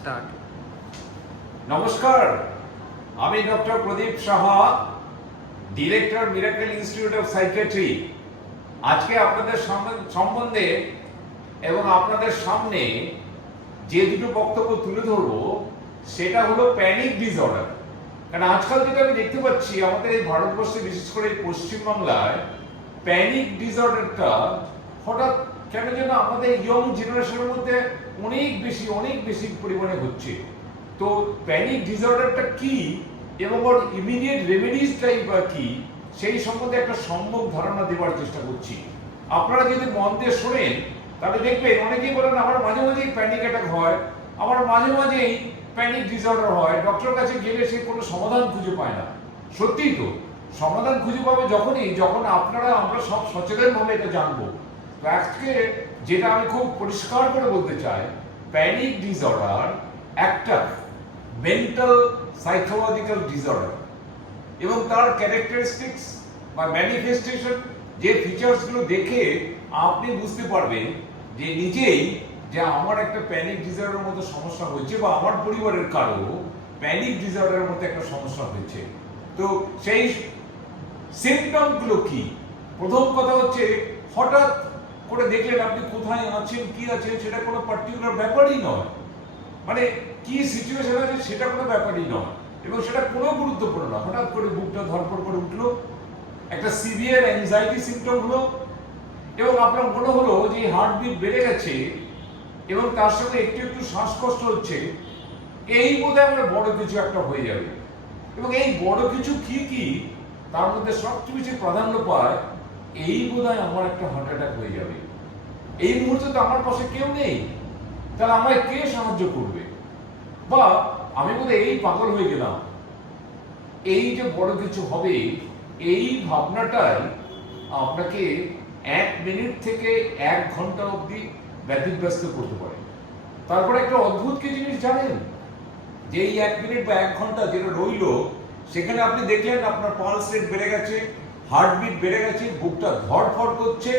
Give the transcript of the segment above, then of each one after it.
Start নমস্কার, আমি doctor Pradip Saha, director Miracle Institute of Psychiatry. আজকে আপনাদের সম্বন্ধে এবং আপনাদের সামনে যে দুটো বক্তব্য তুলে ধরবো, সেটা হলো প্যানিক ডিসঅর্ডার কারণ আজকাল যেটা আমি দেখতে পাচ্ছি, আমাদের এই ভারতবর্ষে বিশেষ করে পশ্চিমবাংলায় প্যানিক ডিসঅর্ডারটা হঠাৎ কেন যেন আমাদের ইয়ং জেনারেশনের মধ্যে অনেক বেশি অনেক বেশি পরিমাণে হচ্ছে। তো প্যানিক ডিসঅর্ডারটা কি এবং ওর ইমিডিয়েট রেমেডিসটাই বা কি, সেই সম্বন্ধে একটা সম্যক ধারণা দেওয়ার চেষ্টা করছি। আপনারা যদি মন দিয়ে শোনেন, তাহলে দেখবেন অনেকেই বলেন, আমার মাঝে মাঝেই প্যানিক অ্যাটাক হয়। আমার মাঝে মাঝেই প্যানিক ডিসঅর্ডার হয়। ডক্টরের কাছে গেলে সে কোনো সমাধান খুঁজে পায় না। সত্যিই তো, সমাধান খুঁজে পাবে যখনই, যখন আপনারা, আমরা সব সচেতনভাবে এটা জানব। আজকে যেটা আমি খুব পরিষ্কার করে বলতে চাই প্যানিক ডিসঅর্ডার একটা মেন্টাল সাইকোলজিক্যাল ডিসঅর্ডার এবং তার ক্যারেক্টারিস্টিক্স বা ম্যানিফেস্টেশন যে ফিচার্সগুলো দেখে আপনি বুঝতে পারবেন যে নিজেই যে আমার একটা প্যানিক ডিসঅর্ডারের মতো সমস্যা হয়েছে বা আমার পরিবারের কারও প্যানিক ডিসঅর্ডারের মতো একটা সমস্যা হয়েছে। তো সেই সিমটমগুলো কি? প্রথম কথা হচ্ছে হঠাৎ করে দেখলেন আপনি কোথায় আছেন, কি আছেন সেটা কোনো পার্টিকুলার ব্যাপারই নয়। মানে কি সিচুয়েশন আছে সেটা কোনো ব্যাপারই নয়। এবং সেটা কোনো গুরুত্বপূর্ণ না। হঠাৎ করে বুকটা ধরপড় করে উঠল। একটা সিভিয়ার অ্যাংজাইটি সিমটম হলো। এবং আপনার মনে হলো যে হার্টবিট বেড়ে গেছে এবং তার সঙ্গে একটু একটু শ্বাসকষ্ট হচ্ছে, এই বোধহয় আমরা বড় কিছু একটা হয়ে যাবে। এবং এই বড় কিছু কি কি, তার মধ্যে সবচেয়ে বেশি প্রাধান্য পায় এই বোধহয় আমার একটা হার্ট অ্যাটাক হয়ে যাবে। এই মুহূর্তে তো আমার পাশে কেউ নেই। তাহলে আমায় কে সাহায্য করবে? বা আমি বোধহয় এই পাগল হয়ে গেলাম। এই যে বড় কিছু হবে, এই ভাবনাটাই আপনাকে এক মিনিট থেকে এক ঘণ্টা অবধি ব্যতিব্যস্ত করতে পারে। তারপরে একটা অদ্ভুত কি জিনিস জানেন? যে এই এক মিনিট বা এক ঘণ্টা যেটা রইল, সেখানে আপনি দেখলেন আপনার পালস রেট বেড়ে গেছে হার্টবিট বেড়ে গেছে, বুকটা ধড়ফড় করছে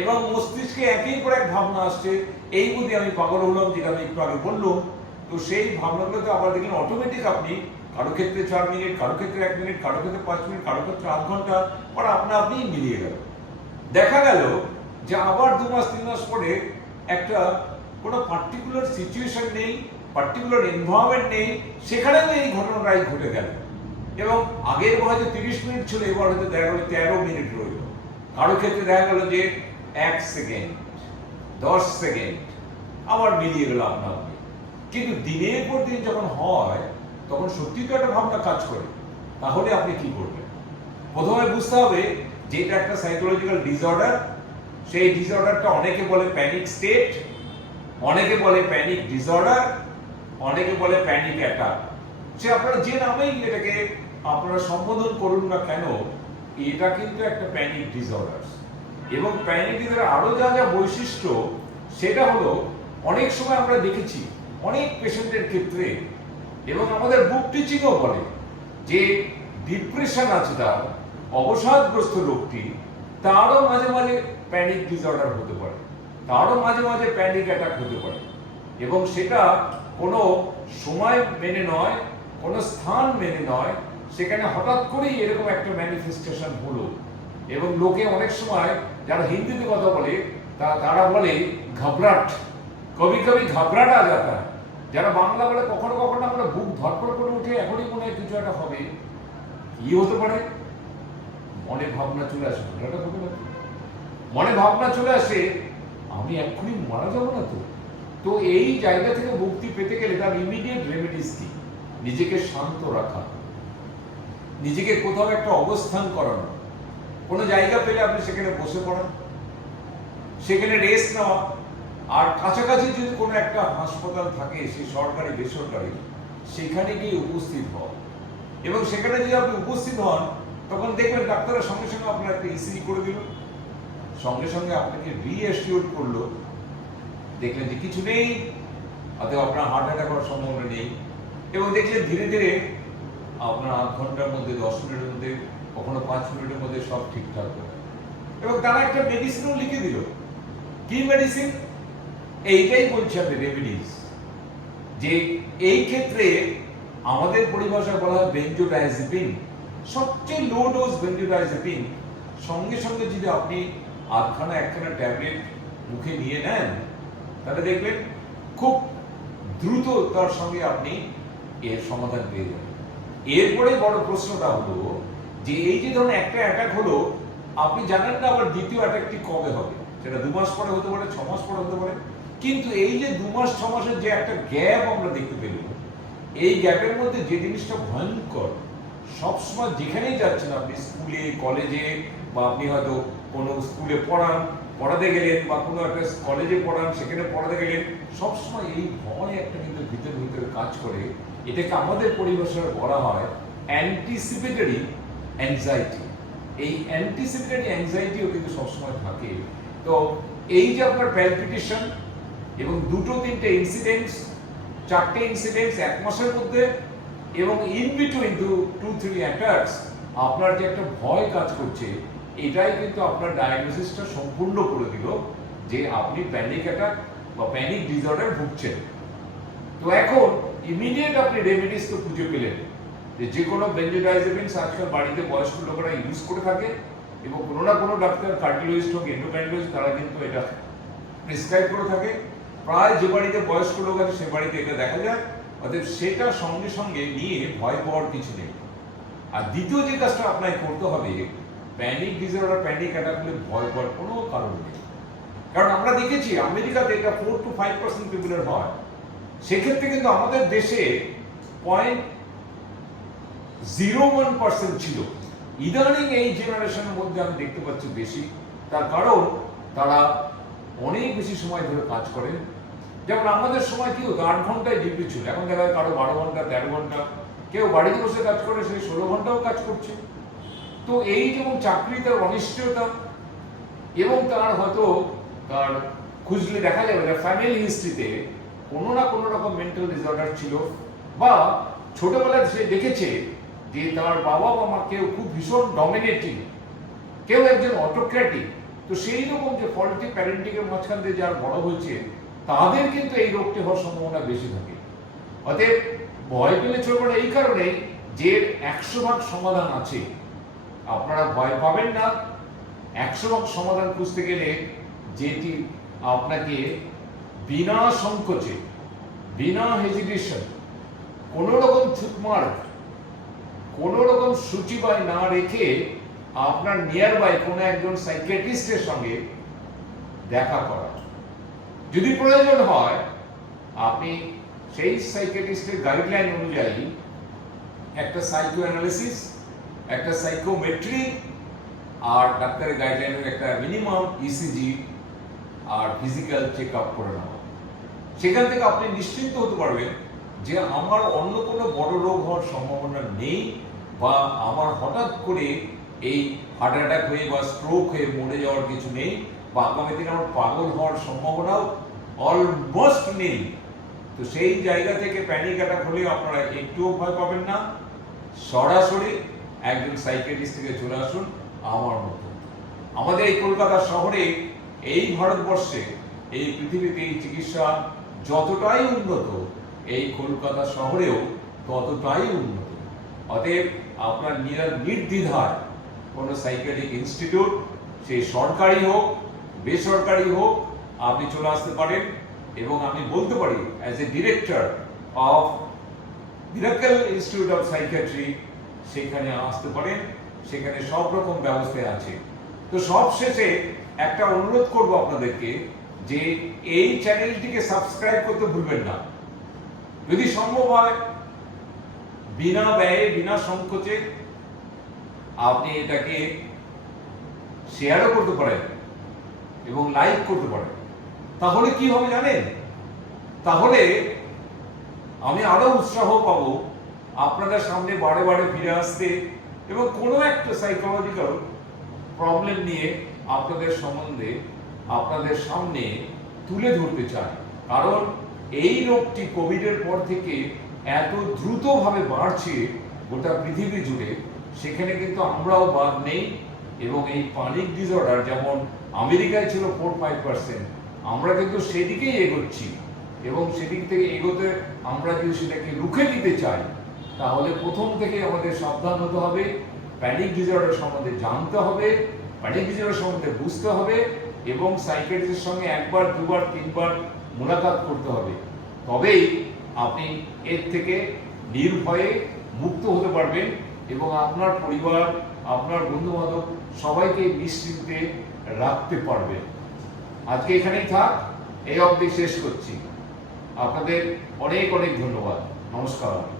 এবং মস্তিষ্কে একই পর এক ভাবনা আসছে। এই বুঝে আমি পাগল হলাম, যেটা আমি একটু আগে বললাম। তো সেই ভাবনাগুলোতে আবার দেখলেন অটোমেটিক আপনি। কারও ক্ষেত্রে চার মিনিট, কারও ক্ষেত্রে এক মিনিট, কারও ক্ষেত্রে পাঁচ মিনিট, কারও ক্ষেত্রে আধ ঘণ্টা, পর আপনা আপনি মিলিয়ে গেল। দেখা গেল যে আবার দু মাস, তিন মাস পরে একটা কোনো পার্টিকুলার সিচুয়েশন নেই পার্টিকুলার এনভায়রনমেন্ট নেই, সেখানেও এই ঘটনাটাই ঘটে গেল। এবং আগের হয়তো তিরিশ মিনিট ছিল, এবার হয়তো দেখা গেলো তেরো মিনিট রইল। কারও ক্ষেত্রে দেখা গেল যে এক সেকেন্ড, দশ সেকেন্ড, আবার মিলিয়ে গেল আপনা আপনি কিন্তু দিনের পর দিন যখন হয়, তখন সত্যি তো একটা ভাবনা কাজ করে। তাহলে আপনি কি করবেন? প্রথমে বুঝতে হবে যে এটা একটা সাইকোলজিক্যাল ডিসঅর্ডার সেই ডিসঅর্ডারটা অনেকে বলে প্যানিক স্টেট অনেকে বলে প্যানিক ডিসঅর্ডার অনেকে বলে প্যানিক অ্যাটাক সে আপনারা যে নামেই এটাকে আপনারা সম্বোধন করুন না কেন, এটা কিন্তু একটা প্যানিক ডিসঅর্ডার এবং প্যানিক ডিসঅর্ডার আরও যা যা বৈশিষ্ট্য, সেটা হলো অনেক সময় আমরা দেখেছি অনেক পেশেন্টের ক্ষেত্রে, এবং আমাদের বুক টিচিংও বলে যে ডিপ্রেশন আছে তার, অবসাদগ্রস্ত লোকটি, তারও মাঝে মাঝে প্যানিক ডিসঅর্ডার হতে পারে, তারও মাঝে মাঝে প্যানিক অ্যাটাক হতে পারে। এবং সেটা কোনো সময় মেনে নয় কোনো স্থান মেনে নয়, সেখানে হঠাৎ করেই এরকম একটা ম্যানিফেস্টেশন হলো। এবং লোকে অনেক সময় যারা হিন্দিতে কথা বলে, তা- তারা বলে ঘবরাট কবি কবি ঘবরাট আ যাতা। যারা বাংলা বলে কখনো কখনো আমরা বুক ধরপড় করে উঠে এখনই মনে হয় কিছু একটা হবে। কি হতে পারে? মনে ভাবনা চলে আসে ঘটনাটা হবে? না মনে ভাবনা চলে আসে, আমি এক্ষুনি মারা যাব না তো? তো এই জায়গা থেকে মুক্তি পেতে গেলে তার ইমিডিয়েট রেমেডিস কি? নিজেকে শান্ত রাখা। নিজেকে কোথাও একটা অবস্থান করানো। কোনো জায়গা পেলে আপনি সেখানে বসে পড়েন। সেখানে রেস্ট নেওয়া। আর কাছাকাছি যদি কোনো একটা হাসপাতাল থাকে সে সরকারি, বেসরকারি, সেখানে গিয়ে উপস্থিত হওয়া। এবং সেখানে যদি আপনি উপস্থিত হন, তখন দেখবেন ডাক্তারের সঙ্গে সঙ্গে আপনার একটা ইসিজি করে দিল। সঙ্গে সঙ্গে আপনাকে রিঅ্যাসিওর করল। দেখলেন যে কিছু নেই, অতএব আপনার হার্ট অ্যাটাক হওয়ার সম্ভাবনা নেই। এবং দেখলেন ধীরে ধীরে আপনার আধ ঘণ্টার মধ্যে, দশ মিনিটের মধ্যে, কখনো পাঁচ মিনিটের মধ্যে সব ঠিকঠাক হবে এবং তারা একটা মেডিসিনও লিখে দিল। কি মেডিসিন এইটাই বলছে আমি রেমেডিস যে এই ক্ষেত্রে আমাদের পরিভাষায় বলা হয় বেঞ্জোডাইজেপিন সবচেয়ে লো ডোজ বেঞ্জোডাইজেপিন সঙ্গে সঙ্গে যদি আপনি আধখানা, একখানা ট্যাবলেট মুখে নিয়ে নেন, তাহলে দেখবেন খুব দ্রুত তার সঙ্গে আপনি এর সমাধান পেয়ে যাবেন এরপরে বড় প্রশ্নটা হলো যে এই যে ধরুন একটা অ্যাটাক হলো, আপনি জানেন না আবার দ্বিতীয় অ্যাটাকটি কবে হবে? সেটা দু মাস পরে হতে পারে, ছ মাস পরে হতে পারে। কিন্তু এই যে দু মাস, ছ মাসের যে একটা গ্যাপ আমরা দেখতে পেলাম এই গ্যাপের মধ্যে যে জিনিসটা ভয়ঙ্কর, সবসময় যেখানেই যাচ্ছেন আপনি, স্কুলে কলেজে বা আপনি হয়তো কোনো স্কুলে পড়ান, পড়াতে গেলেন, বা কোনো একটা কলেজে পড়ান, সেখানে পড়াতে গেলেন, সবসময় এই ভয় একটা কিন্তু ভিতরে ভিতরে কাজ করে। এটাকে আমাদের পরিভাষায় বলা হয় অ্যান্টিসিপেটরি অ্যাংজাইটি এই অ্যান্টিসিপেটরি অ্যাংজাইটিও কিন্তু সবসময় থাকে। তো এই যে আপনার প্যালপিটেশন এবং দুটো তিনটে ইনসিডেন্টস চারটে ইনসিডেন্টস এক মাসের মধ্যে এবং in between two to three attacks আপনার যে একটা ভয় কাজ করছে, এটাই কিন্তু আপনার ডায়াগনোসিসটা সম্পূর্ণ করে দিল যে আপনি প্যানিক অ্যাটাক বা প্যানিক ডিসঅর্ডার ভুগছেন। তো এখন ইমিডিয়েট আপনি রেমেডিস তো খুঁজে পেলেন। যে যে কোনো বেঞ্জোডাইজেপিনস আজকাল বাড়িতে বয়স্ক লোকেরা ইউজ করে থাকে এবং কোনো না কোনো ডাক্তার কার্ডিওলজিস্ট হোক এন্ডোক্রাইনোলজিস্ট তারা কিন্তু এটা প্রেসক্রাইব করে থাকে। প্রায় যে বাড়িতে বয়স্ক লোক আছে সে বাড়িতে এটা দেখা যায়। অতএব সেটা সঙ্গে সঙ্গে নিয়ে ভয় পাওয়ার কিছু নেই। আর দ্বিতীয় যে কাজটা আপনাকে করতে হবে প্যানিক ডিসঅর্ডার প্যানিক অ্যাটাক হলে ভয় পাওয়ার কোনো কারণ নেই। কারণ আমরা দেখেছি, আমেরিকাতে এটা ফোর টু ফাইভ পার্সেন্ট পিপুলের হয়। সেক্ষেত্রে কিন্তু আমাদের দেশে পয়েন্ট জিরো ওয়ান পার্সেন্ট ছিল। ইদানিং এই জেনারেশনের মধ্যে আমি দেখতে পাচ্ছি বেশি। তার কারণ, তারা অনেক বেশি সময় ধরে কাজ করেন। যেমন আমাদের সময় কি হতো, আট ঘন্টায় ডিউটি ছিল। এখন দেখা যায় কারও বারো ঘণ্টা, তেরো ঘণ্টা। কেউ বাড়িতে বসে কাজ করে, সে ষোলো ঘন্টাও কাজ করছে। তো এই যেমন চাকরিতে অনিশ্চয়তা এবং তার হয়তো তার খুঁজলে দেখা যাবে ফ্যামিলি হিস্ট্রিতে কোনো না কোনো রকম মেন্টাল ডিসঅর্ডার ছিল বা ছোটবেলায় সে দেখেছে যে তার বাবা বা মা কেউ খুব ভীষণ ডমিনেটিং কেউ একজন অটোক্র্যাটিক তো সেই রকম যে ফলটি প্যারেন্টিং এর মাঝখান দিয়ে যারা বড় হয়েছে, তাদের কিন্তু এই রোগটি হওয়ার সম্ভাবনা বেশি থাকে। অতএব ভয় পেলে চলবে এই কারণে যে একশো ভাগ সমাধান আছে, আপনারা ভয় পাবেন না। একশো ভাগ সমাধান খুঁজতে গেলে যেটি আপনাকে বিনা সংকোচে, বিনা হেজিটেশন কোনো রকম ছুটমার্ক কোনো রকম সূচিবাই না রেখে আপনার নিয়ার বাই কোনো একজন সাইকিয়াট্রিস্টের সঙ্গে দেখা করা। যদি প্রয়োজন হয়, আপনি সেই সাইকিয়াট্রিস্টের গাইডলাইন অনুযায়ী একটা সাইকো অ্যানালিসিস একটা সাইকোমেট্রি আর ডাক্তারের গাইডলাইনের একটা মিনিমাম ইসিজি আর ফিজিক্যাল চেক আপ করে নেওয়া। সেখান থেকে আপনি নিশ্চিন্ত হতে পারবেন যে আমার অন্য কোনো বড় রোগ হওয়ার সম্ভাবনা নেই বা আমার হঠাৎ করে এই হার্ট অ্যাটাক হয়ে বা স্ট্রোক হয়ে মরে যাওয়ার কিছু নেই বা আগামী দিনে আমার পাগল হওয়ার সম্ভাবনাও অলমোস্ট নেই। তো সেই জায়গা থেকে প্যানিক অ্যাটাক হলে আপনারা একটুও ভয় পাবেন না। সরাসরি একজন সাইকিয়াট্রিস্ট থেকে চলে আসুন আমার মতো। আমাদের এই কলকাতা শহরে, এই ভারতবর্ষে, এই পৃথিবীতে এই চিকিৎসা যতটাই উন্নত, এই কলকাতা শহরেও ততটাই উন্নত। অতএব আপনার নিরা- নির্দ্বিধায় কোনো সাইকেলিক ইনস্টিটিউট সে সরকারি হোক, বেসরকারি হোক, আপনি চলে আসতে পারেন এবং আমি বলতে পারি as a director of Miracle Institute of Psychiatry সেখানে আসতে পারেন, সেখানে সব রকম ব্যবস্থা আছে। তো সবশেষে একটা অনুরোধ করব আপনাদেরকে যে এই চ্যানেলটিকে সাবস্ক্রাইব করতে ভুলবেন না। যদি সম্ভব হয়, বিনা ব্যয়ে, বিনা সংকোচে আপনি এটাকে শেয়ারও করতে পারেন এবং লাইক করতে পারেন। তাহলে কি হবে জানেন? তাহলে আমি আরও উৎসাহ পাবো আপনাদের সামনে বারে বারে ফিরে আসতে এবং কোনো একটা সাইকোলজিক্যাল প্রবলেম নিয়ে আপনাদের সম্বন্ধে আপনাদের সামনে তুলে ধরতে চাই। কারণ এই রোগটি কোভিডের পর থেকে এত দ্রুতভাবে বাড়ছে গোটা পৃথিবী জুড়ে, সেখানে কিন্তু আমরাও বাদ নেই। এবং এই পানিক ডিসঅর্ডার যেমন আমেরিকায় ছিল ফোর ফাইভ পার্সেন্ট আমরা কিন্তু সেদিকেই এগোচ্ছি। এবং সেদিক থেকে এগোতে আমরা যদি সেটাকে রুখে দিতে চাই, তাহলে প্রথম থেকে আমাদের সাবধান হতে হবে। প্যানিক ডিসঅর্ডার সম্বন্ধে জানতে হবে প্যানিক ডিসঅর্ডার সম্বন্ধে বুঝতে হবে। এবং সাইকেট্রিস্টের সঙ্গে একবার, দুবার, তিনবার মোলাকাত করতে হবে। তবেই আপনি এর থেকে নির্ভয়ে মুক্ত হতে পারবেন এবং আপনার পরিবার, আপনার বন্ধু বান্ধব সবাইকে নিশ্চিন্তে রাখতে পারবেন আজকে এখানেই থাক, এই অবধি শেষ করছি। আপনাদের অনেক অনেক ধন্যবাদ। নমস্কার।